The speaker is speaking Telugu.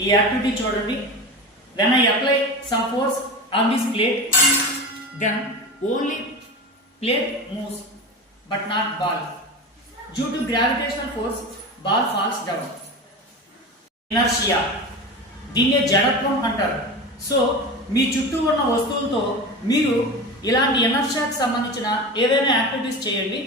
ఈ యాక్టివిటీ చూడండి. when I apply some force on this plate, then only plate moves but not ball. Due to gravitational force, ball falls down. Inertia, దీన్నే జడత్వం అంటారు. సో మీ చుట్టూ ఉన్న వస్తువులతో మీరు ఇలాంటి ఇనర్షియాకి సంబంధించిన ఏదైనా యాక్టివిటీస్ చేయండి.